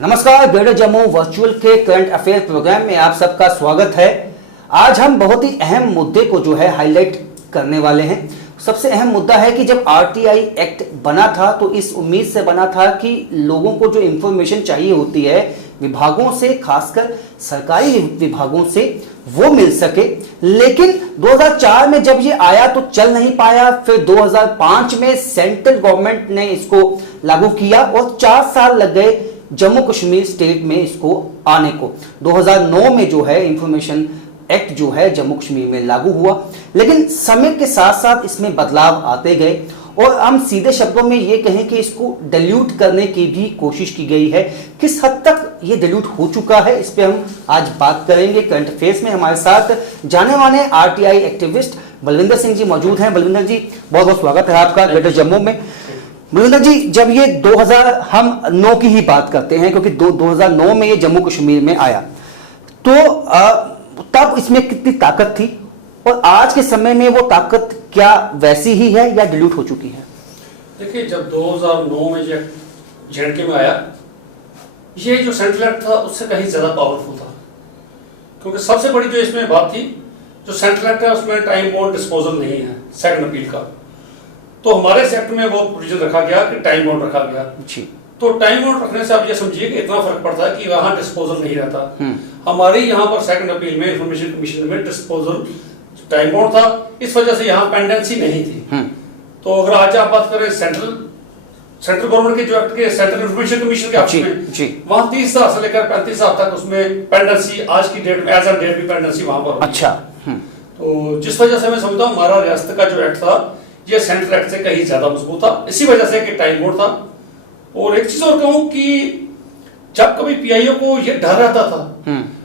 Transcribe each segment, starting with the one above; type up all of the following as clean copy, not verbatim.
नमस्कार, greater Jammu virtual के current affair programme में आप सबका स्वागत है। आज हम बहुत ही अहम मुद्दे को जो है हाईलाइट करने वाले हैं। सबसे अहम मुद्दा है कि जब आरटीआई एक्ट बना था तो इस उम्मीद से बना था कि लोगों को जो इंफॉर्मेशन चाहिए होती है विभागों से, खासकर सरकारी विभागों से, वो मिल सके। लेकिन 2004 में जब ये आया तो चल नहीं पाया। फिर 2005 में सेंट्रल गवर्नमेंट ने इसको लागू किया और 4 साल लग गए जम्मू कश्मीर स्टेट में इसको आने को। 2009 में जो है इंफॉर्मेशन एक्ट जो है जम्मू कश्मीर में लागू हुआ, लेकिन समय के साथ साथ इसमें बदलाव आते गए और हम सीधे शब्दों में ये कहें कि इसको डिल्यूट करने की भी कोशिश की गई है। किस हद तक ये डिल्यूट हो चुका है, इस पे हम आज बात करेंगे। करंट अफेयर्स में हमारे साथ जाने माने आरटीआई एक्टिविस्ट बलविंदर सिंह जी मौजूद हैं। बलविंदर जी, बहुत बहुत स्वागत है आपका ग्रेटर जम्मू में। बलविंदर जी, जब ये 2009 की ही बात करते हैं क्योंकि 2009 में ये जम्मू कश्मीर में आया, तो तब इसमें कितनी ताकत थी और आज के समय में वो ताकत क्या वैसी ही है या डिल्यूट हो चुकी है? देखिए, जब 2009 में जो जेएंडके में आया, ये जो सेंट्रल एक्ट था उससे कहीं ज्यादा पावरफुल था, क्योंकि सबसे बड़ी जो इसमें बात थी, जो सेंट्रल एक्ट है उसमें टाइम बाउंड डिस्पोजल नहीं है सेकंड अपील का। तो हमारे एक्ट में वो प्रोविजन रखा गया कि टाइम बाउंड रखा गया जी। तो टाइम बाउंड रखने से आप ये समझिए कि इतना फर्क पड़ता है कि वहां डिस्पोजल नहीं रहता। हमारे यहाँ पर सेकंड अपील में इंफॉर्मेशन कमीशन में डिस्पोजल टाइम बाउंड था, इस वजह से यहाँ पेंडेंसी नहीं थी। तो अगर आज आप बात करें सेंट्रल गवर्नमेंट के जो एक्ट के सेंट्रल इंफॉर्मेशन कमीशन के एक्ट में, वहां 30 साल से लेकर 35 साल तक उसमें पेंडेंसी, आज की डेट में एज अ डेट भी पेंडेंसी वहां पर। अच्छा। तो जिस वजह से मैं समझता हूँ हमारा रियासत का जो एक्ट था ये सेंट्रल एक्ट से कहीं ज्यादा मजबूत था, इसी वजह से कि टाइम बाउंड था। और एक चीज और कहूं कि जब कभी पीआईओ को ये डर रहता था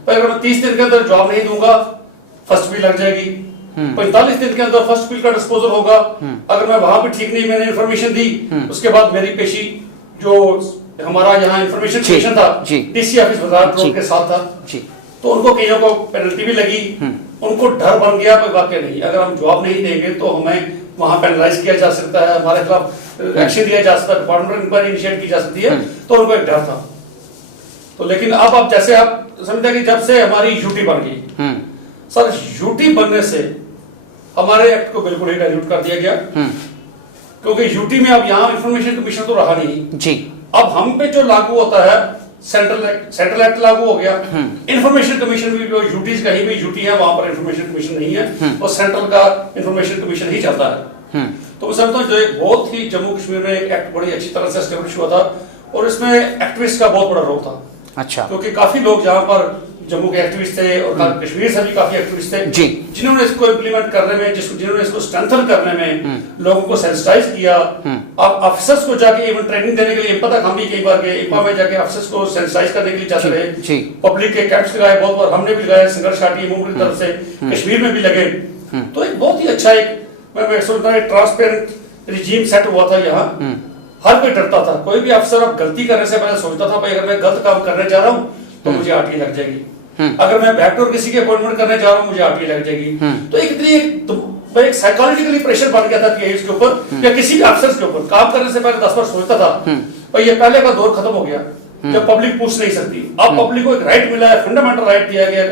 अगर मैं 30 दिन के अंदर जवाब नहीं दूंगा फर्स्ट बिल लग जाएगी, 45 दिन के अंदर फर्स्ट बिल का डिस्पोजल होगा, अगर मैं वहां भी ठीक नहीं मैंने इन्फॉर्मेशन दी उसके बाद मेरी पेशी जो हमारा यहाँ इन्फॉर्मेशन कमीशन था डीसी ऑफिस बाजार रोड के साथ था, तो उनको कईयों को पेनल्टी भी लगी। उनको डर बन गया कोई वाकई नहीं, अगर हम जवाब नहीं देंगे तो हमें वहां पेनलाइज किया जा सकता है, हमारे खिलाफ एक्शन लिया जा सकता है, डिपार्टमेंट इंक्वायरी इनिशिएट की जा सकती है। तो उनको एक डर था। तो लेकिन अब आप जैसे आप समझते हैं कि जब से हमारी यूटी बन गई, सर यूटी बनने से हमारे एक्ट को बिल्कुल ही डाइल्यूट कर दिया गया, क्योंकि यूटी में अब यहाँ इंफॉर्मेशन कमीशन तो रहा नहीं जी। अब हम पे जो लागू होता है सेंट्रल एक्ट लागू हो गया, इंफॉर्मेशन कमीशन भी जो यूटीज कहीं भी यूटी है वहां पर इंफॉर्मेशन कमीशन नहीं है और सेंट्रल का इंफॉर्मेशन कमीशन ही चलता है। तो मैं समझता हूँ जो एक बहुत ही जम्मू कश्मीर में एक एक्ट बड़ी अच्छी तरह से एस्टेब्लिश हुआ था और इसमें एक्टिविस्ट का बहुत बड़ा रोल था। अच्छा। क्योंकि काफी लोग जहाँ पर जम्मू के एक्टिविस्ट थे और कश्मीर से भी काफी एक्टिविस्ट थे जी, जिन्होंने इसको इम्प्लीमेंट करने में, जिन्होंने इसको स्ट्रेंथन करने में लोगों को सेंसिटाइज किया। अब ऑफिसर्स को जाके इवन ट्रेनिंग देने के लिए इम्पा तक हम भी कई बार गए, इम्पा में जाके ऑफिसर्स को सेंसिटाइज करने के लिए जाते रहे। पब्लिक के कैंप्स लगाए बहुत बार, हमने भी लगाए, संघर्ष घाटी मूवमेंट की तरफ से कश्मीर में भी लगे। तो एक बहुत ही अच्छा मैं सोचता हूँ ट्रांसपेरेंट रिजीम सेट हुआ था यहाँ। हर कोई डरता था, कोई भी अफसर अब गलती करने से पहले सोचता था भाई अगर मैं गलत काम करने जा रहा हूँ तो मुझे आरटीआई लग जाएगी, अगर मैं बैकडोर किसी के अपॉइंटमेंट करने जा रहा हूँ मुझे आरटीआई लग जाएगी। तो एक साइकोलॉजिकली प्रेशर बन गया था पीआईओ के ऊपर या किसी भी अफसर के ऊपर। काम करने से पहले 10 बार सोचता था, पर ये पहले का दौर खत्म हो गया जब पब्लिक पूछ नहीं सकती। अब पब्लिक को एक राइट मिला है, फंडामेंटल राइट दिया गया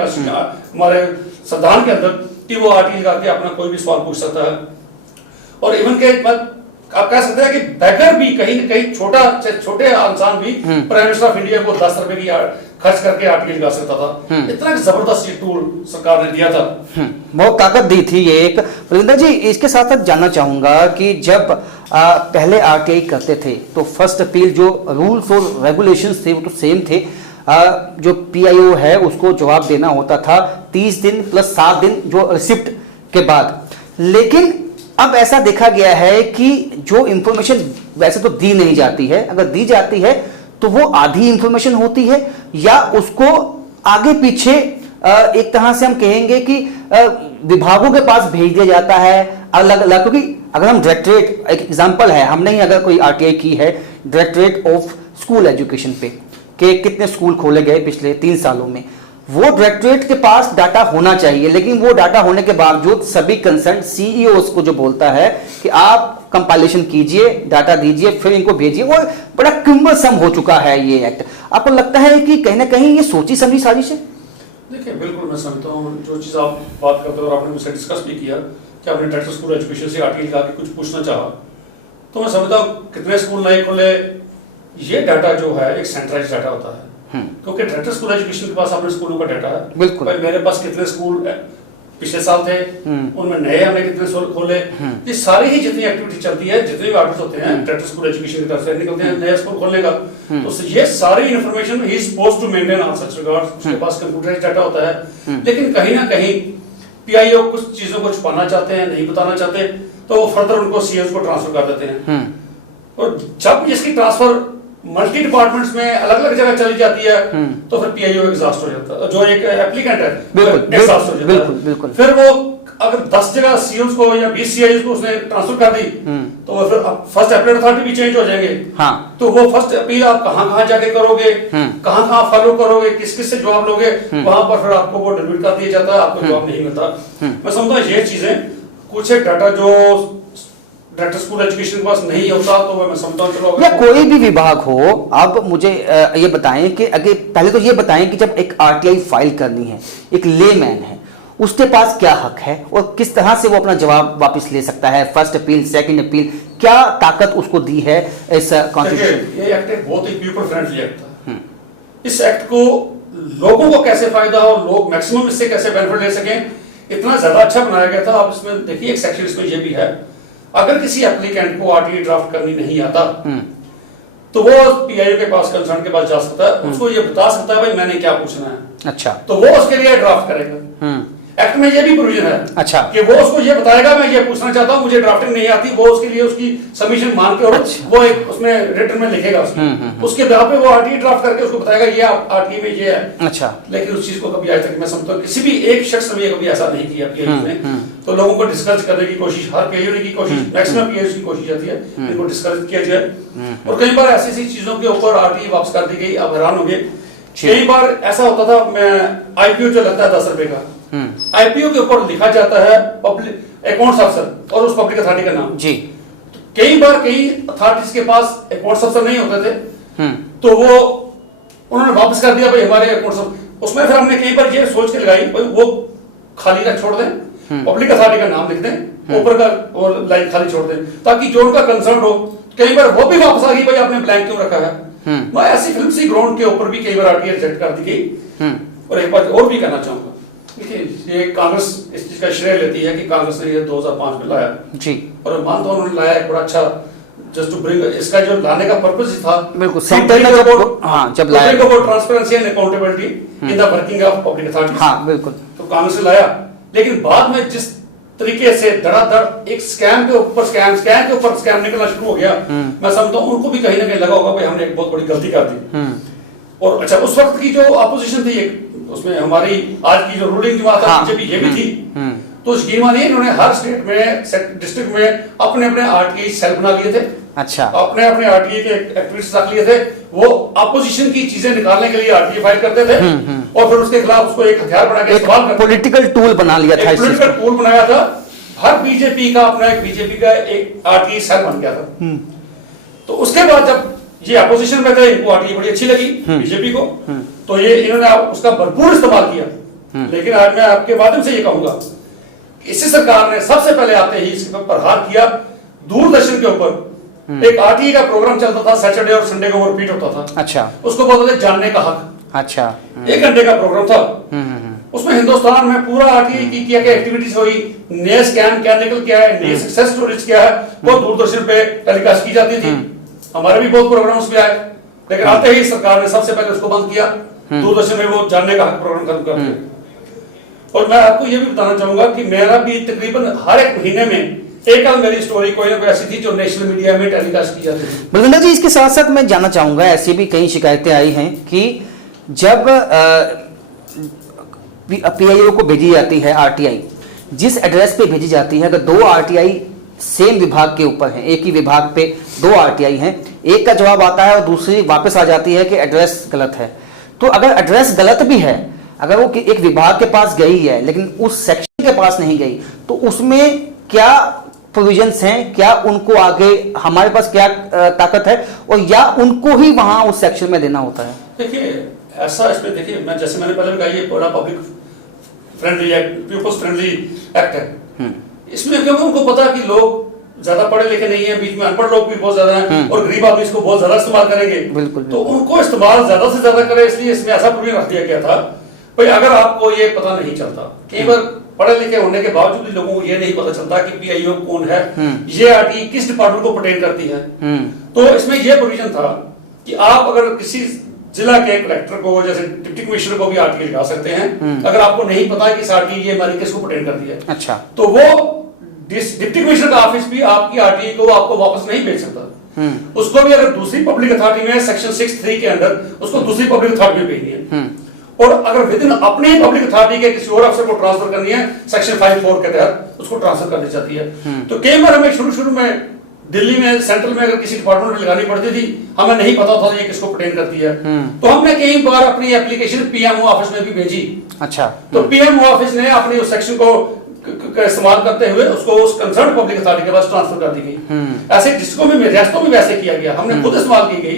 हमारे संविधान के अंदर कि वो आरटीआई लगा के अपना कोई भी सवाल पूछ सकता है। और इवन के आप कह सकते हैं कि बैगर भी कहीं न कहीं छोटे इंसान भी प्राइम मिनिस्टर ऑफ इंडिया को 10 रुपए की खर्च करके आरटीआई लगा सकता था। इतना जबरदस्त ये टूल सरकार ने दिया था, बहुत ताकत दी थी ये एक। बलविंदर जी, इसके साथ साथ जानना चाहूंगा कि जब पहले आरटीआई करते थे तो फर्स्ट अपील जो रूल्स और रेगुलेशंस थे वो तो सेम थे। जो पीआईओ है उसको जवाब देना होता था 30 दिन प्लस 7 दिन जो रिसिप्ट के बाद। लेकिन अब ऐसा देखा गया है कि जो इंफॉर्मेशन वैसे तो दी नहीं जाती है, अगर दी जाती है तो वो आधी इंफॉर्मेशन होती है या उसको आगे पीछे एक तरह से हम कहेंगे कि विभागों के पास भेज दिया जाता है अलग अलग। क्योंकि अगर हम डायरेक्टरेट, एक एग्जांपल है, हमने ही अगर कोई आरटीआई की है डायरेक्टरेट ऑफ स्कूल एजुकेशन पे कि कितने स्कूल खोले गए पिछले 3 सालों में, वो डायरेक्टरेट के पास डाटा होना चाहिए, लेकिन वो डाटा होने के बावजूद सभी कंसर्न सीईओ को जो बोलता है कि आप कंपाइलेशन कीजिए, डाटा दीजिए, फिर इनको भेजिए, वो बड़ा क्यूम्बरसम हो चुका है ये एक्ट। आपको लगता है कि कहीं ना कहीं ये सोची समझी साजिश है? देखिए, बिल्कुल मैं समझता हूँ जो चीज़ आप बात करते हो और आपने मुझसे डिस्कस भी किया कि आपने डायरेक्टर स्कूल एजुकेशन से आर्टिकल का कुछ पूछना चाहा, तो मैं समझता हूँ कितने स्कूल नए खुले, ये डाटा जो है एक सेंट्रलाइज डाटा होता है, क्योंकि डायरेक्टर स्कूल एजुकेशन के पास अपने स्कूलों का डाटा है। बिल्कुल। भाई मेरे पास कितने स्कूल पिछले साल थे, उनमें नए हमने कितने स्कूल खोले, ये सारी ही जितनी एक्टिविटी चलती है, जितने भी ऑर्डर्स होते हैं डायरेक्टर स्कूल एजुकेशन की तरफ से निकलते हैं नया स्कूल खोलने का, तो ये सारी information he is supposed to maintain on such regards, उसके पास कंप्यूटराइज्ड डाटा होता है। लेकिन कहीं ना कहीं पीआईओ कुछ चीजों को छुपाना चाहते हैं, नहीं बताना चाहते, तो वो फर्दर उनको सीएस को ट्रांसफर कर देते हैं। और जब इसकी ट्रांसफर मल्टी डिपार्टमेंट्स में अलग अलग जगह चली जाती है, तो फिर पीआईओ एग्जॉस्ट हो जाता है, जो एक एप्लीकेंट है एग्जॉस्ट हो जाता है। फिर वो अगर 10 जगह सीओस को या 20 सीआईओ को उसने ट्रांसफर कर दी, तो वो फिर फर्स्ट अपील अथॉरिटी भी चेंज हो जाएंगे। हाँ। तो वो फर्स्ट अपील आप कहाँ जाके करोगे, कहाँ फॉलो करोगे, किस किस से जवाब लोगे, वहां पर फिर आपको वो डिलीट कर दिया जाता है, आपको जवाब नहीं मिलता। मैं समझता हूँ ये चीजें कुछ एक डाटा जो डायरेक्टर स्कूल एजुकेशन के पास नहीं होता, तो मैं समझता हूँ चलो, या कोई भी विभाग हो। अब मुझे ये बताएं कि अगर पहले तो ये बताएं कि जब एक आरटीआई फाइल करनी है, एक लेमैन है, उसके पास क्या हक है और किस तरह से वो अपना जवाब वापस ले सकता है? फर्स्ट अपील, सेकंड अपील, क्या ताकत उसको दी है इस कॉन्स्टिट्यूशन? ये एक्ट एक बहुत ही पीपल फ्रेंडली एक्ट है। इस एक्ट को लोगों को कैसे फायदा हो, लोग मैक्सिमम इससे कैसे बेनिफिट ले सकें, इतना ज्यादा अच्छा बनाया गया था। आप इसमें देखिए एक सेक्शन इसमें ये भी है, अगर किसी एप्लीकेंट को आरटीआई ड्राफ्ट करनी नहीं आता, तो वो पीआईओ के पास, कंसर्न के पास जा सकता है, उसको ये बता सकता है भाई मैंने क्या पूछना है। अच्छा। तो वो उसके लिए ड्राफ्ट करेगा। एक्ट में ये भी प्रोविजन है, अच्छा, कि वो उसको ये बताएगा मैं ये पूछना चाहता हूँ, मुझे ड्राफ्टिंग नहीं आती, वो उसके लिए उसकी सबमिशन मांग के और वो एक उसमें रिटन में लिखेगा उसके बिहाफ पे वो आरटीआई ड्राफ्ट करके उसको बताएगा ये आरटीआई में ये है। अच्छा। लेकिन उस चीज को कभी आज तक मैं समझता हूँ किसी भी एक शख्स ने कभी ऐसा नहीं किया पीआईओ ने। तो लोगों को डिस्करेज करने की कोशिश हर पीआईओ ने की कोशिश, मैक्सिमम पीआईओ की कोशिश रहती है इनको डिस्करेज किया जाए। और कई बार ऐसी ऐसी चीजों के ऊपर आरटीआई वापस कर दी गई, अब हैरान हो गए। कई बार ऐसा होता था, मैं आईपीओ जो लगता है 10 रुपए का, आईपीओ के ऊपर लिखा जाता है पब्लिक अकाउंट्स अफसर और उस पब्लिक अथॉरिटी का नाम जी। कई बार कई अथॉरिटीज के पास अकाउंट्स अफसर नहीं होते थे, तो वो उन्होंने वापस कर दिया भाई हमारे अकाउंट्स। उसमें फिर हमने कई बार ये सोच के लगाई भाई वो खाली का छोड़ दें, पब्लिक अथॉरिटी का नाम लिख दें, ऊपर का और लाइन खाली छोड़ दें, ताकि जो उनका कंसर्न हो। कई बार वो भी वापस आ गई भाई आपने ब्लैंक क्यों रखा है। मैं ऐसी फिल्म सी ग्राउंड के ऊपर भी कई बार आरटीआई रिजेक्ट कर दी गई। और एक बात और भी कहना चाहूंगा, देखिए ये कांग्रेस इस चीज का श्रेय लेती है कि कांग्रेस ने ये 2005 में लाया जी, और मानता हूं उन्होंने लाया एक बड़ा अच्छा, जस्ट टू ब्रिंग, इसका जो लाने का पर्पस ही था बिल्कुल सेंटर में जब लाया transparency and accountability in the working of public authority. हां बिल्कुल, तो कांग्रेस ने लाया। लेकिन बाद में जिस तरीके से धड़ाधड़ एक स्कैम के ऊपर स्कैम निकलना शुरू हो गया, मैं समझता हूं उनको भी कहीं ना कहीं लगा होगा भाई हमने एक बहुत बड़ी गलती कर दी। और अच्छा, उस वक्त की जो अपोजिशन थी उसमें हमारी आज की जो रूलिंग जमात है बीजेपी ये भी थी, तो यकीन मानिए इन्होंने हर स्टेट में डिस्ट्रिक्ट में अपने अपने आरटीआई सेल बना लिए थे। अच्छा। अपने अपने आरटीआई के एक्टिविटीज रख लिए थे, वो अपोजिशन की चीजें निकालने के लिए आरटीआई फाइल करते थे और फिर उसके खिलाफ उसको एक हथियार बना के इस्तेमाल करते, पॉलिटिकल टूल बना लिया था, पॉलिटिकल टूल बनाया था। हर बीजेपी का अपना एक आरटीआई सेल बन गया था। तो उसके बाद जब ये अपोजिशन में थे, इनको आरटीआई बड़ी अच्छी लगी बीजेपी को, तो ये इन्होंने उसका भरपूर इस्तेमाल किया। लेकिन आज मैं आपके माध्यम से ये कहूंगा, इसी सरकार ने सबसे पहले आते ही इसके ऊपर प्रहार किया। दूरदर्शन के ऊपर एक आरटीआई का प्रोग्राम चलता था, सैटरडे और संडे को रिपीट होता था। अच्छा। उसको बोलते थे जानने का हक। अच्छा। 1 घंटे का प्रोग्राम था। उसमें हिंदुस्तान में पूरा आरटीआई की क्या क्या एक्टिविटीज हुई, नए स्कैम क्या निकल क्या है, नई सक्सेस स्टोरीज क्या है, वो दूरदर्शन पे टेलीकास्ट की जाती थी। हमारे भी बहुत प्रोग्राम उसमें आए, लेकिन आते ही सरकार ने सबसे पहले उसको बंद किया। दूरदर्शन में वो जानने का हक प्रोग्राम खत्म कर दिया। और मैं आपको ये भी बताना चाहूंगा कि मेरा भी तकरीबन हर एक महीने में एक मेरी स्टोरी कोई ना कोई ऐसी थी जो नेशनल मीडिया में टेलीकास्ट की जाती थी। बलविंदर जी, इसके साथ साथ मैं जानना चाहूंगा, ऐसी भी कई शिकायतें आई हैं कि जब पीआईओ को भेजी जाती है आरटीआई, जिस एड्रेस पे भेजी जाती है, अगर 2 आरटीआई सेम विभाग के ऊपर हैं, एक ही विभाग पे 2 आरटीआई हैं, एक का जवाब आता है और दूसरी वापस आ जाती है कि एड्रेस गलत है। तो अगर एड्रेस गलत भी है अगर वो एक विभाग के पास गई है लेकिन उस सेक्शन के पास नहीं गई, तो उसमें क्या प्रोविजंस हैं, क्या उनको आगे हमारे पास क्या ताकत है, और या उनको ही वहां उस सेक्शन में देना होता है? देखिए ऐसा इसमें देखिए, मैं जैसे मैंने पहले भी कहा, ये बड़ा public friendly act, people's friendly act है। इसमें क्योंकि उनको पता कि लोग ज्यादा पढ़े लिखे नहीं है, बीच में अनपढ़ लोग भी बहुत ज्यादा हैं और गरीब आदमी इसको बहुत ज्यादा इस्तेमाल करेंगे। बिल्कुल। तो उनको इस्तेमाल ज्यादा से ज्यादा करे, इसलिए इसमें ऐसा प्रोविजन रख दिया गया था भाई अगर आपको ये पता नहीं चलता, कई बार पढ़े लिखे होने के बावजूद भी लोगों को ये नहीं पता चलता कि पीआईओ कौन है, ये आरटी किस डिपार्टमेंट को पर्टेन करती है, तो इसमें यह प्रोविजन था कि आप अगर किसी जिला के कलेक्टर को, जैसे डिप्टी कमिश्नर को भी आरटीआई लगा सकते हैं अगर आपको नहीं पता कि इस आरटीआई ये हमारी किसको पर्टेन करती है। अच्छा। तो वो डिप्टी कमिश्नर का ऑफिस भी आपकी आरटीआई को आपको वापस नहीं भेज सकता। उसको भी अगर दूसरी पब्लिक अथॉरिटी में सेक्शन 6(3) के अंदर उसको दूसरी पब्लिक अथॉरिटी में भेजनी है, और अगर विद इन अपने ही पब्लिक अथॉरिटी के किसी और अफसर को ट्रांसफर करनी है सेक्शन 5(4) के तहत उसको ट्रांसफर कर दी जाती है। तो कई बार हमें शुरू में दिल्ली में सेंट्रल में अगर किसी डिपार्टमेंट में लगानी पड़ती थी, हमें नहीं पता था ये किसको पर्टेन करती है, तो हमने कई बार अपनी एप्लीकेशन पीएमओ ऑफिस में भी भेजी। अच्छा। तो पीएमओ ऑफिस ने अपने उस सेक्शन को का इस्तेमाल करते हुए उसको उस कंसर्न पब्लिक अथॉरिटी के पास ट्रांसफर कर दी गई। ऐसे डिस्ट्रिक्टों में रियासतों में वैसे किया गया, हमने खुद इस्तेमाल की गई,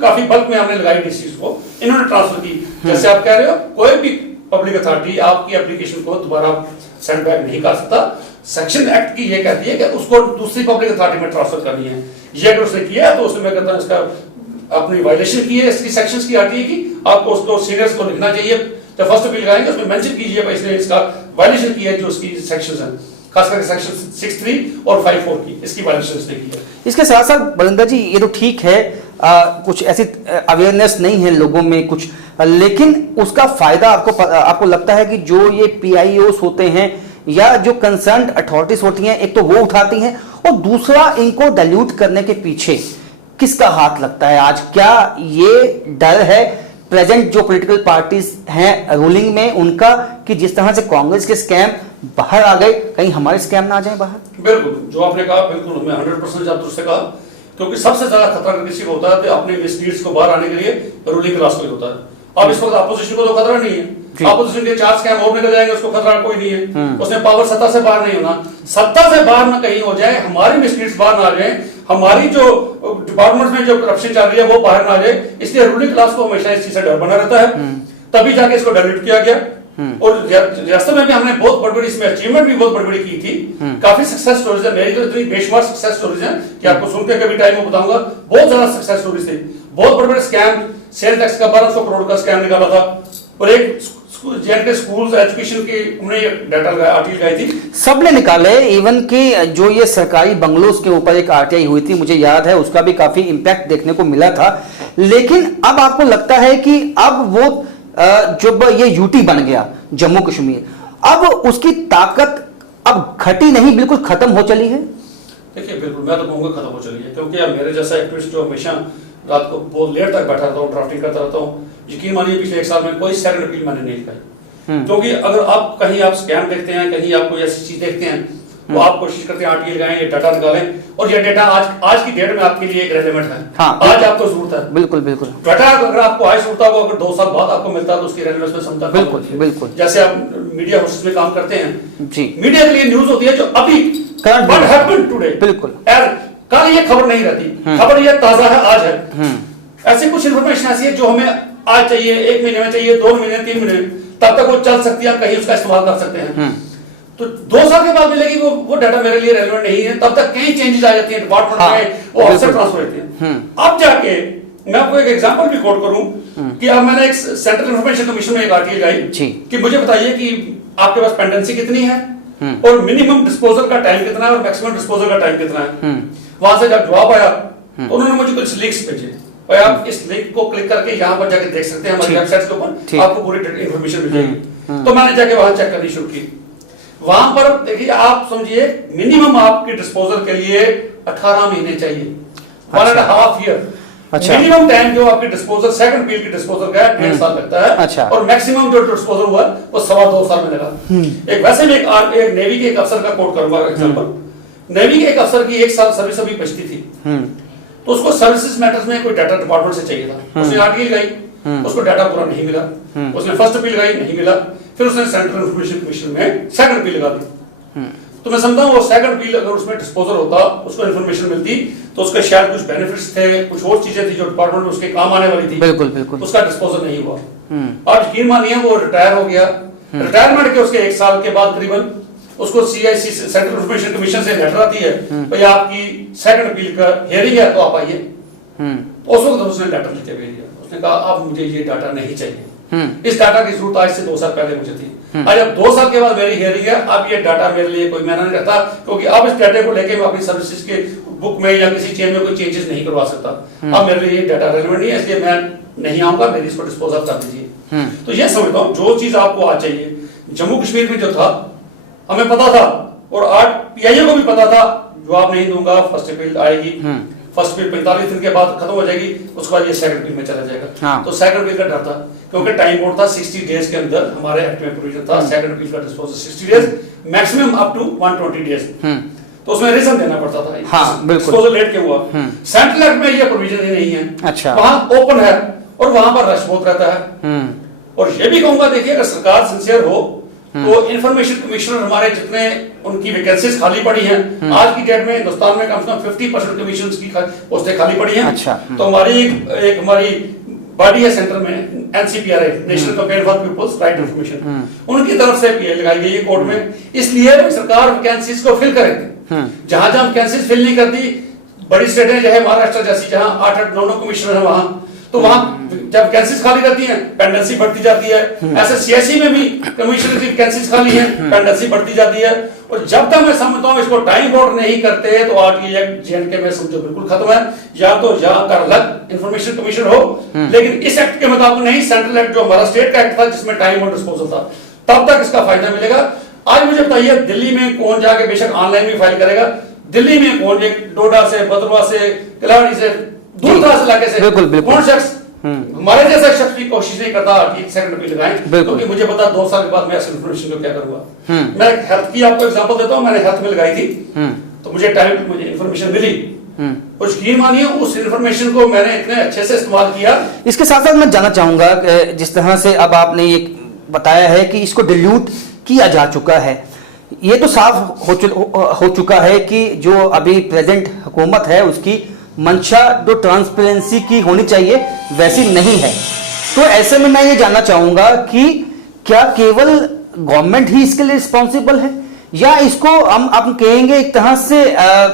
काफी बल्क में हमने लगाई डिस्ट्रिक्ट को, इन्होंने ट्रांसफर की। जैसे आप कह रहे हो कोई भी पब्लिक अथॉरिटी आपकी एप्लीकेशन को दोबारा सेंड बैक नहीं कर सकता, सेक्शन एक्ट की ये कहती है कि उसको दूसरी पब्लिक अथॉरिटी में ट्रांसफर करनी है। ये अगर उसने किया तो उसमें मैं कहता हूं इसका अपनी वायलेशन की है इसकी सेक्शंस की आरटीआई की, आपको उसको सीनियर्स को लिखना चाहिए, जब फर्स्ट अपील लगाएंगे उसमें मेंशन कीजिए भाई इसने इसका वायलेशन की है, जो उसकी सेक्शंस हैं खास करके सेक्शन 6(3) और 5(4) की इसकी वायलेशन इसने की है। इसके साथ साथ बलिंदर जी ये तो ठीक है, कुछ ऐसी अवेयरनेस नहीं है लोगों में कुछ, लेकिन उसका फायदा आपको लगता है कि जो ये पीआईओस होते हैं या जो कंसर्न अथॉरिटीज होती हैं, एक तो वो उठाती हैं और दूसरा इनको डाइल्यूट करने के पीछे किसका हाथ लगता है आज? क्या ये डर है प्रेजेंट जो पॉलिटिकल पार्टीज हैं रूलिंग में उनका कि जिस तरह से कांग्रेस के स्कैम बाहर आ गए, कहीं हमारे स्कैम ना आ जाए बाहर? बिल्कुल, जो आपने कहा बिल्कुल मैं 100% आप दूसरे कहा, क्योंकि सबसे ज्यादा खतरा किसी को होता है तो अपने मिसलीड्स को बाहर आने के लिए रूलिंग क्लास को ही होता है। अब इस वक्त अपोजिशन को तो खतरा नहीं है, अपोजिशन के 4 स्कैम और निकल जाएंगे, उसको खतरा कोई नहीं है, उसने पावर सत्ता से बाहर नहीं होना, सत्ता से बाहर ना कहीं हो जाए, हमारी मिसलीड्स बाहर ना आ जाए, हमारी जो डिपार्टमेंट में जो करप्शन चल रही है वो बाहर ना आ जाए, इसलिए रूलिंग क्लास को हमेशा इस चीज से डर बना रहता है, तभी जाके इसको डाइल्यूट किया गया। और रियासत में भी हमने बहुत बड़ी इसमें अचीवमेंट भी बहुत बड़ी की थी, काफी सक्सेस स्टोरीज है, मेरी तो इतनी बेशुमार सक्सेस स्टोरीज हैं कि आपको सुन के कभी टाइम में बताऊंगा, बहुत ज्यादा सक्सेस स्टोरीज थी, बहुत बड़े स्कैम, सेल टैक्स का 1200 करोड़ का स्कैम निकाला था, और एक के स्कूल एजुकेशन की हमने डाटा लगाया, आरटीआई लगाई थी, सबने निकाले, इवन कि जो ये सरकारी बंगलोज के ऊपर एक आरटीआई हुई थी, मुझे याद है उसका भी काफी इंपैक्ट देखने को मिला था। लेकिन अब आपको लगता है कि अब वो जब ये यूटी बन गया जम्मू कश्मीर, अब उसकी ताकत अब घटी नहीं बिल्कुल खत्म हो चली है? देखिए बिल्कुल मैं तो कहूंगा खत्म हो चली है, क्योंकि अब मेरे जैसा एक्टिविस्ट जो हमेशा रात को बहुत लेट तक बैठा रहता हूँ, ड्राफ्टिंग करता रहता हूँ, यकीन मानिए पिछले 1 साल में कोई सेकंड अपील मैंने नहीं लिखाई, क्योंकि अगर आप कहीं आप स्कैम देखते हैं, कहीं आप कोई ऐसी चीज देखते हैं तो आप कोशिश करते हैं आरटीआई लगाएं, ये डाटा निकालें, और ये डाटा आज की डेट में आपके लिए एक रेलेवेंट है। हाँ, आज आपको जरूरत है, बिल्कुल बिल्कुल डाटा अगर आपको आज जरूरत है, अगर 2 साल बाद आपको मिलता है तो उसकी रेलेवेंस में समझता है। बिल्कुल बिल्कुल, जैसे आप मीडिया हाउसेस में काम करते हैं जी, मीडिया के लिए न्यूज होती है जो अभी व्हाट हैपेंड टुडे, बिल्कुल कल ये खबर नहीं रहती, खबर ये ताजा है, आज है। ऐसी कुछ इन्फॉर्मेशन ऐसी है जो हमें आज चाहिए, 1 महीने में चाहिए, 2 महीने 3 महीने, तब तक वो चल सकती है, कहीं उसका इस्तेमाल कर सकते हैं, तो 2 साल के बाद मिलेगी वो डाटा मेरे लिए रेलेवेंट नहीं है, तब तक कई चेंजेस आ जाती हैं डिपार्टमेंट में, वो अफसर ट्रांसफर होते हैं। अब जाके मैं आपको एक एग्जांपल भी कोट करूं कि अब मैंने एक सेंट्रल इंफॉर्मेशन कमीशन में एक आरटीआई लगाई कि मुझे बताइए कि आपके पास पेंडेंसी कितनी है और मिनिमम डिस्पोजल का टाइम कितना है और मैक्सिमम डिस्पोजल का टाइम कितना है। वहां से जब जवाब आया तो उन्होंने मुझे कुछ लिंक्स भेजे, और आप इस लिंक को क्लिक करके यहाँ पर जाके देख सकते हैं हमारी वेबसाइट के ऊपर, आपको पूरी इंफॉर्मेशन मिल जाएगी। तो मैंने जाके वहां चेक करनी शुरू की, वहां पर देखिए आप समझिए मिनिमम आपकी डिस्पोजल के लिए 18 महीने चाहिए, 1.5 ईयर। मिनिमम टाइम जो आपकी डिस्पोजल सेकंड पील की डिस्पोजल का 1.5 साल लगता है, और मैक्सिमम जो डिस्पोजल हुआ वो 2.25 साल में लगा। एक वैसे में एक नेवी के एक अफसर का कोट करूंगा एग्जांपल, नेवी के एक अफसर की 1 साल सर्विस अभी बचती थी, तो उसको सर्विसेज मैटर्स में कोई डाटा डिपार्टमेंट से चाहिए था, उसने आरटीआई लगाई, उसको डाटा पूरा नहीं मिला, उसने फर्स्ट अपील लगाई, नहीं मिला, फिर उसने सेंट्रल इंफॉर्मेशन कमीशन में सेकंड अपील लगा दी। तो मैं समझता हूँ वो सेकंड अपील अगर उसमें डिस्पोजल होता, उसको इन्फॉर्मेशन मिलती, तो उसके शायद कुछ बेनिफिट्स थे, कुछ और चीजें थी जो डिपार्टमेंट में उसके काम आने वाली थी। बिल्कुल बिल्कुल। उसका डिस्पोजल नहीं हुआ। आप यकीन मानिए वो रिटायर हो गया। रिटायरमेंट के उसके 1 साल के बाद करीबन उसको सीआईसी सेंट्रल इंफॉर्मेशन कमीशन से लेटर आती है, भाई आपकी सेकंड अपील का हियरिंग है तो आप आइए। उस वक्त उसने लेटर लिख के भेज दिया, उसने कहा अब मुझे ये डाटा नहीं चाहिए, इस डाटा की जरूरत आज से 2 साल पहले मुझे थी, आज अब 2 साल के बाद मेरी हियरिंग है, अब ये डाटा मेरे लिए कोई मायने नहीं रखता, क्योंकि अब इस डाटा को लेके मैं अपनी सर्विसेज के बुक में या किसी चेन में कोई चेंजेस नहीं करवा सकता, अब मेरे लिए ये डाटा रेलेवेंट नहीं है, इसलिए मैं नहीं आऊंगा, मेरी इसको डिस्पोज कर दीजिए। तो ये समझता हूँ जो चीज आपको आज चाहिए। जम्मू कश्मीर में जो था हमें पता था, और आज पीआईए को भी पता था, जवाब नहीं दूंगा, फर्स्ट अपील आएगी, फर्स्ट अपील 45 दिन के बाद खत्म हो जाएगी, उसके बाद ये सेकंड अपील में चला जाएगा। तो सेकंड अपील का डर था, क्योंकि टाइम बोर्ड था 60 डेज के अंदर, हमारे एक्ट में प्रोविजन था सेकंड अपील का disposal 60 days, maximum up to 120 days, तो उसमें रीजन देना पड़ता था। हाँ, बिल्कुल। डिस्पोजल लेट क्यों हुआ? सेंट्रल एक्ट में ये प्रोविजन ही नहीं है। अच्छा। वहां ओपन है और वहां पर रश बहुत रहता है। और ये भी कहूंगा, देखिए अगर सरकार सिंसियर हो तो इंफॉर्मेशन कमिश्नर हमारे जितने उनकी वैकेंसीज खाली पड़ी हैं, आज की डेट में हिंदुस्तान में कम से कम 50% कमीशन की पोस्टें खाली पड़ी हैं। अच्छा। तो हमारी एक हमारी बॉडी है सेंटर में, NCPRA, national commission for people's right information, उनकी तरफ से अपील लगाई गई है कोर्ट में, इसलिए सरकार वैकेंसीज को फिल करेगी। जहां जहां वैकेंसीज फिल नहीं करती, बड़ी स्टेटें जो है महाराष्ट्र जैसी, जहां 8-8, 9-9 कमिश्नर है वहां, तो वहां जब वैकेंसीज खाली रहती हैं पेंडेंसी बढ़ती जाती है। ऐसे सीएससी में भी कमिश्नर की वैकेंसीज खाली हैं, पेंडेंसी बढ़ती जाती है। और जब तक मैं समझता हूं इसको टाइम बोर्ड नहीं करते तो आज ये जेएनके में समझो बिल्कुल खत्म है। या तो यहाँ का अलग इंफॉर्मेशन कमीशन हो, लेकिन इस एक्ट के मुताबिक नहीं, सेंट्रल एक्ट जो हमारा स्टेट का एक्ट था जिसमें टाइम बोर्ड डिस्पोजल था, तब तक इसका फायदा मिलेगा। आज मुझे बताइए दिल्ली में कौन जाके, बेशक ऑनलाइन भी फाइल करेगा, दिल्ली में कौन, एक डोडा से, भदरवा से, कल्याणी से, दूर दराज इलाके से कौन शख्स हमारे जैसा शख्स भी कोशिश नहीं करता कि सेकंड अपील लगाएं, क्योंकि मुझे पता 2 साल के बाद मैं ऐसे इंफॉर्मेशन को क्या करूंगा। मैं हेल्थ की आपको एग्जांपल देता हूं, मैंने हेल्थ में लगाई थी, तो मुझे इंफॉर्मेशन मिली, और यकीन मानिए उस इंफॉर्मेशन को मैंने इतने अच्छे से इस्तेमाल किया। इसके साथ साथ मैं जानना चाहूंगा जिस तरह से अब आपने ये बताया है कि इसको डिल्यूट किया जा चुका है, ये तो साफ हो चुका है कि जो अभी प्रेजेंट हुकूमत है उसकी मंशा जो ट्रांसपेरेंसी की होनी चाहिए वैसी नहीं है। तो ऐसे में मैं ये जानना चाहूंगा कि क्या केवल गवर्नमेंट ही इसके लिए रिस्पॉन्सिबल है, या इसको हम कहेंगे एक तरह से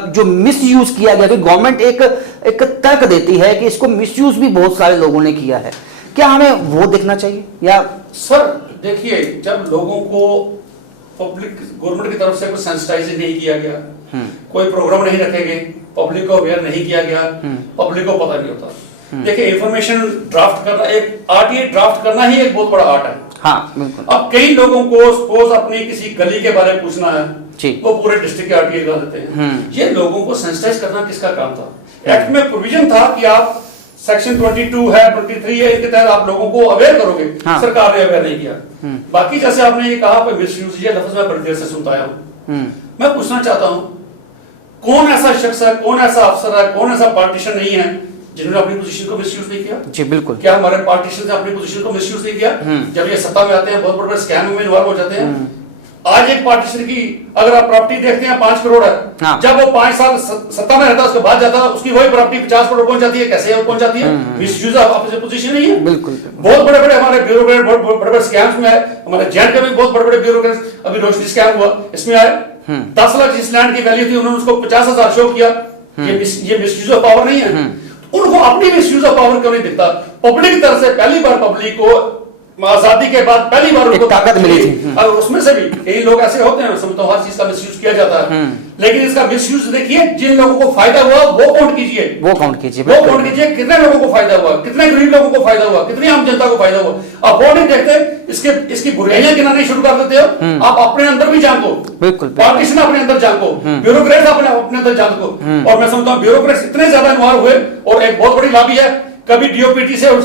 जो मिसयूज किया गया, तो गवर्नमेंट एक तर्क देती है कि इसको मिसयूज भी बहुत सारे लोगों ने किया है, क्या हमें वो देखना चाहिए? या सर देखिए, जब लोगों को पब्लिक गवर्नमेंट की तरफ से कोई सेंसिटाइज नहीं किया गया, कोई प्रोग्राम नहीं रखे गए, पब्लिक को अवेयर नहीं किया गया, पब्लिक को पता नहीं होता। देखिए इंफॉर्मेशन ड्राफ्ट करना, एक आरटीआई ड्राफ्ट करना ही एक बहुत बड़ा आर्ट है। हाँ, बिल्कुल। अब कई लोगों को सपोज अपनी किसी गली के बारे में पूछना है, वो पूरे डिस्ट्रिक्ट के आरटीआई लगा देते हैं। ये लोगों को सेंसिटाइज करना किसका काम था? एक्ट में प्रोविजन था कि आप सेक्शन 22 है, 23 है, इनके तहत आप लोगों को अवेयर करोगे। हाँ। सरकार ने अवेयर नहीं किया। बाकी जैसे आपने ये कहा मिसयूज, ये लफ्ज मैं बड़ी देर से सुनता आया हूं। मैं पूछना चाहता हूं कौन ऐसा शख्स है, कौन ऐसा अफसर है, कौन ऐसा पॉलिटिशियन नहीं है जिन्होंने अपनी पोजीशन को मिसयूज नहीं किया? जी बिल्कुल। क्या हमारे पॉलिटिशियंस ने अपनी पोजीशन को मिसयूज नहीं किया? जब ये सत्ता में आते हैं बहुत बड़े स्कैम में इन्वॉल्व हो जाते हैं। आज एक पॉलिटिशियन की अगर आप प्रॉपर्टी देखते हैं 5 करोड़ है, हाँ। जब वो 5 साल सत्ता में रहता है उसके बाद जाता है उसकी वही प्रॉपर्टी 50 करोड़ पहुंच जाती है। कैसे पहुंच जाती है? मिसयूज ऑफ पोजीशन नहीं है। बिल्कुल। बहुत बड़े बड़े हमारे ब्यूरोक्रेट बहुत बड़े बड़े स्कैम्स में है। हमारे जेएनके में बहुत बड़े बड़े ब्यूरोक्रेट, अभी रोशनी स्कैम हुआ, इसमें आए 10 लाख जिस लैंड की वैल्यू थी उन्होंने उसको 50,000 शो किया। ये मिसयूज ऑफ पावर नहीं है। उनको अपनी मिसयूज ऑफ पावर क्यों नहीं दिखता? पब्लिक की तरफ से पहली बार पब्लिक को आजादी के बाद पहली बार उनको ताकत मिली थी। और उसमें से भी कई लोग ऐसे होते हैं, समझता हूं हर चीज का मिसयूज किया जाता है, लेकिन इसका मिसयूज देखिए, जिन लोगों को फायदा हुआ वो काउंट कीजिए, वो काउंट कीजिए कितने लोगों को फायदा हुआ, कितने गरीब लोगों को फायदा हुआ, कितनी आम जनता को फायदा हुआ। आप वो नहीं देखते, इसकी बुराइयां गिनानी शुरू कर देते हो। आप अपने अंदर भी झांको, पॉलिटिशियन अपने अंदर झांको, ब्यूरोक्रेट अपने अंदर झांको। और मैं समझता हूं ब्यूरोक्रेट्स इतने ज्यादा इन्वॉल्व हुए, और एक बहुत बड़ी लॉबी है, कभी डीओपीटी से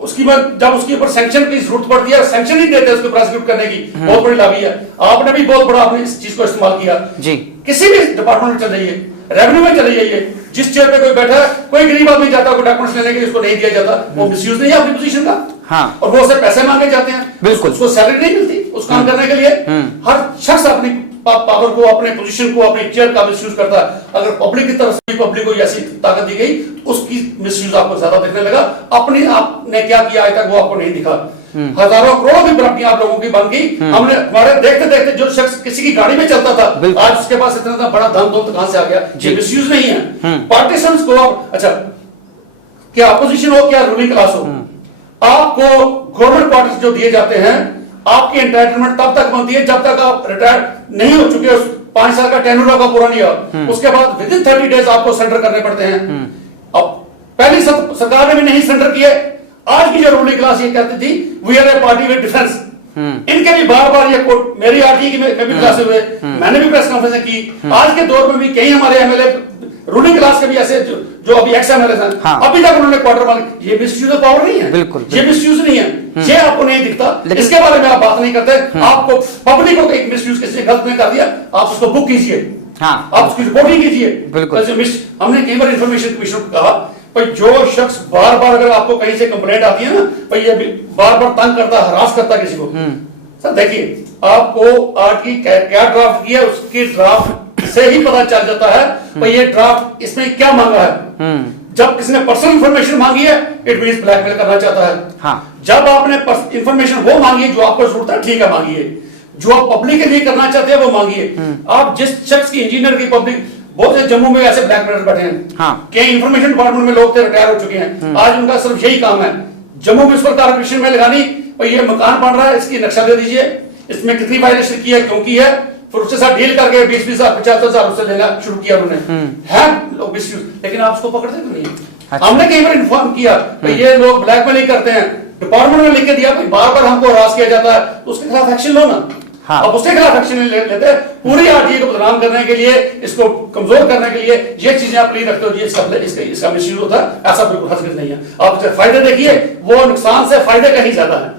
उसकी जब उसके ऊपर सैंक्शन की जरूरत पड़ती है, सैंक्शन नहीं देते उसको प्रोसिक्यूट करने की, बहुत बड़ी लॉबी है। आपने भी बहुत बड़ा आपने इस चीज को इस्तेमाल किया जी। किसी भी डिपार्टमेंट में चले जाइए, रेवेन्यू में चले जाइए, जिस चेयर पे कोई बैठा है, कोई गरीब आदमी जाता है कोई डॉक्यूमेंट्स लेने के लिए, उसको नहीं दिया जाता, वो मिसयूज नहीं है अपनी पोजीशन का। हाँ। और वो उससे पैसे मांगे जाते हैं, बिल्कुल। उसको सैलरी नहीं मिलती उस काम करने के लिए। हर शख्स अपनी पावर को, अपने पोजीशन को, अपनी चेयर का मिसयूज करता है। अगर पब्लिक की तरफ से पब्लिक को ऐसी ताकत दी गई, उसकी मिसयूज आपको ज्यादा दिखने लगा। अपनी आपने क्या किया आज तक वो आपको नहीं दिखा। हजारों करोड़ों की प्रॉपर्टी आप लोगों की बन गई। हमने हमारे देखते देखते जो शख्स किसी की गाड़ी में चलता था, आज उसके पास इतना बड़ा धन दौलत कहां से आ गया? ये मिसयूज नहीं है। पार्टीशंस को, अच्छा क्या अपोजिशन हो क्या रूलिंग क्लास हो, आपको गवर्नमेंट क्वार्टर्स जो दिए जाते हैं, आपकी एंटाइटलमेंट तब तक बनती है जब तक आप रिटायर नहीं हो चुके, 5 साल का टेन्योर का पूरा नहीं हो, उसके बाद विद इन 30 डेज आपको सरेंडर करने पड़ते हैं। अब पहली सरकार ने भी नहीं सरेंडर किए। आज की जो रूलिंग क्लास ये कहती थी we are a party with defence, इनके भी बार बार ये कोट, मेरी आरटी की मैं भी क्लास हुए, मैंने भी प्रेस कॉन्फ्रेंस की। आज के दौर में भी कई हमारे एमएलए रूलिंग क्लास के भी ऐसे जो अभी एक्स एमएलए हैं, अभी तक उन्होंने क्वार्टर मांगे। ये मिसयूज ऑफ पावर नहीं है, बिल्कुल ये मिसयूज नहीं है, ये आपको नहीं दिखता, इसके बारे में आप बात नहीं करते। आपको पब्लिक को एक मिसयूज किसी गलत ने कर दिया, आप उसको बुक कीजिए, आप उसकी रिपोर्टिंग कीजिए। हमने कई बार इंफॉर्मेशन कमीशन को कहा, भाई जो शख्स बार बार अगर आपको कहीं से कंप्लेंट आती है ना, भाई ये बार बार तंग करता, हरास करता किसी को, सर देखिए आपको आर्ट की क्या ड्राफ्ट किया, उसकी ड्राफ्ट से ही पता चल जाता है भाई ये ड्राफ्ट इसमें क्या मांगा है। जब किसी ने पर्सनल इंफॉर्मेशन मांगी है, इट मींस ब्लैकमेल करना चाहता है। हाँ। जब आपने इंफॉर्मेशन वो मांगी है जो आपको जरूरत है, ठीक है मांगिए, जो आप पब्लिक के लिए करना चाहते हैं वो मांगिए। आप जिस शख्स की इंजीनियर की पब्लिक, बहुत से जम्मू में ऐसे ब्लैकमेलर बैठे हैं, हाँ। कई इंफॉर्मेशन डिपार्टमेंट में लोग थे रिटायर हो चुके हैं, आज उनका सिर्फ यही काम है जम्मू म्युनिसिपल कॉर्पोरेशन में लगानी, भाई ये मकान बन रहा है, इसकी नक्शा दे दीजिए, इसमें कितनी वायलेशन की है, क्यों की है, फिर उसके साथ डील करके 20-20,000 50,000 उससे लेना शुरू किया उन्होंने। है लोग मिसयूज, लेकिन आप उसको पकड़ते क्यों नहीं? अच्छा। हमने कई बार इन्फॉर्म किया भाई ये लोग ब्लैकमेलिंग करते हैं, डिपार्टमेंट ने लिख के दिया भाई बार बार हमको हरास किया जाता है, तो उसके खिलाफ एक्शन लो ना। हाँ। अब उसके खिलाफ एक्शन लेते पूरी आरटीए को बदनाम करने के लिए, इसको कमजोर करने के लिए ये चीजें आप नहीं रखते हो, ये इसका मिसयूज होता है, ऐसा बिल्कुल हरगिज़ नहीं है। आप फायदे देखिए, वो नुकसान से फायदे कहीं ज्यादा है।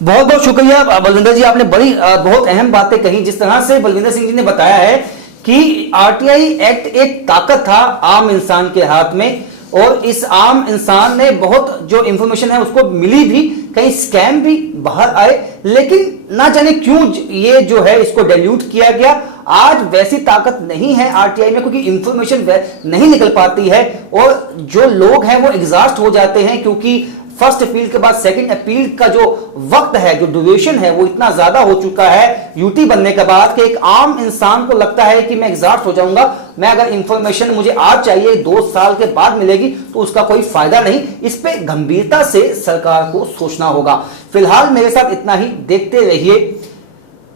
बहुत बहुत शुक्रिया बलविंदर जी, आपने बड़ी बहुत अहम बातें कही। जिस तरह से बलविंदर सिंह जी ने बताया है कि आरटीआई एक्ट एक ताकत था आम इंसान के हाथ में, और इस आम इंसान ने बहुत जो इंफॉर्मेशन है उसको मिली भी, कई स्कैम भी बाहर आए, लेकिन ना जाने क्यों ये जो है इसको डाइल्यूट किया गया। आज वैसी ताकत नहीं है आरटीआई में, क्योंकि इंफॉर्मेशन नहीं निकल पाती है, और जो लोग हैं वो एग्जॉस्ट हो जाते हैं, क्योंकि फर्स्ट अपील के बाद सेकंड अपील का जो वक्त है, जो ड्यूरेशन है, वो इतना ज्यादा हो चुका है यूटी बनने के बाद कि एक आम इंसान को लगता है कि मैं एग्जॉस्ट हो जाऊंगा, मैं अगर इंफॉर्मेशन मुझे आज चाहिए 2 साल के बाद मिलेगी तो उसका कोई फायदा नहीं। इस पे गंभीरता से सरकार को सोचना होगा। फिलहाल मेरे साथ इतना ही, देखते रहिए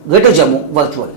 ग्रेटर जम्मू वर्चुअल।